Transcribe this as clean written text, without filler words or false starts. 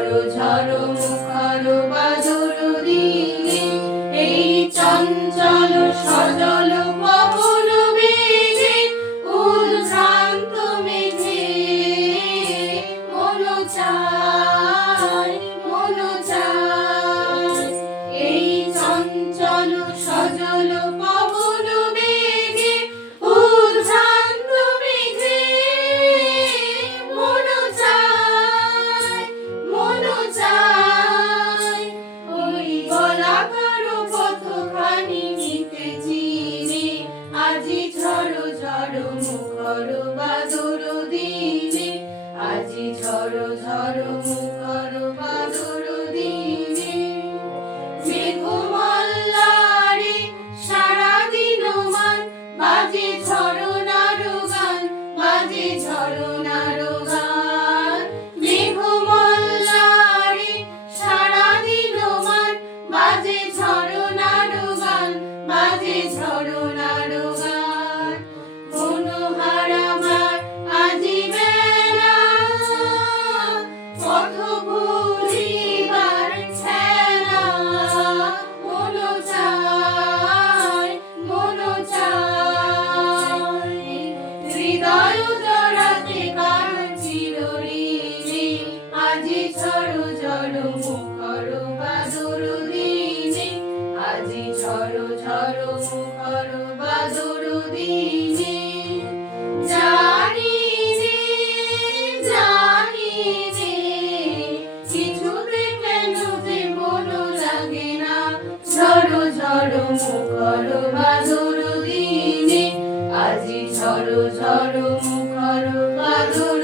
ঝড়ো ঝড়ো মুখর বাদর দিনে এই চঞ্চল সজল পবন বেগে উদ্ভ্রান্ত মেঘে মন চায় এই চঞ্চল সজল পবন বেগে উদ্ভ্রান্ত মেঘে মন চায় ওই গলাকার পথখানি নিতে চিনে আজি ঝড়ো ঝড়ো মুখর বাদর দিনে আজি ঝড়ো ঝড়ো মুখর বাদর দিনে মেঘমল্লারে সারাদিন মান বাজে ঝরনার গান বাজে ঝরনার গান মেঘমল্লারে সারাদিন মান বাজে ঝরনার গান বাজে ঝরনার গান মনোহার আমার আজি বেলা পথ ভুলিবার ঠেলা মন চায় হৃদয় জড়াতে কার চিরঋণে আজি ঝড়ো ঝড়ো মুখর বাদর দিনে আজি ঝড়ো ঝড়ো মুখর বাদর দিনে জানি রে কিছুতে কেন যে মন লাগে না ঝড়ো ঝড়ো মুখর বাদর দিনে আজি ঝড়ো ঝড়ো মুখর বাদর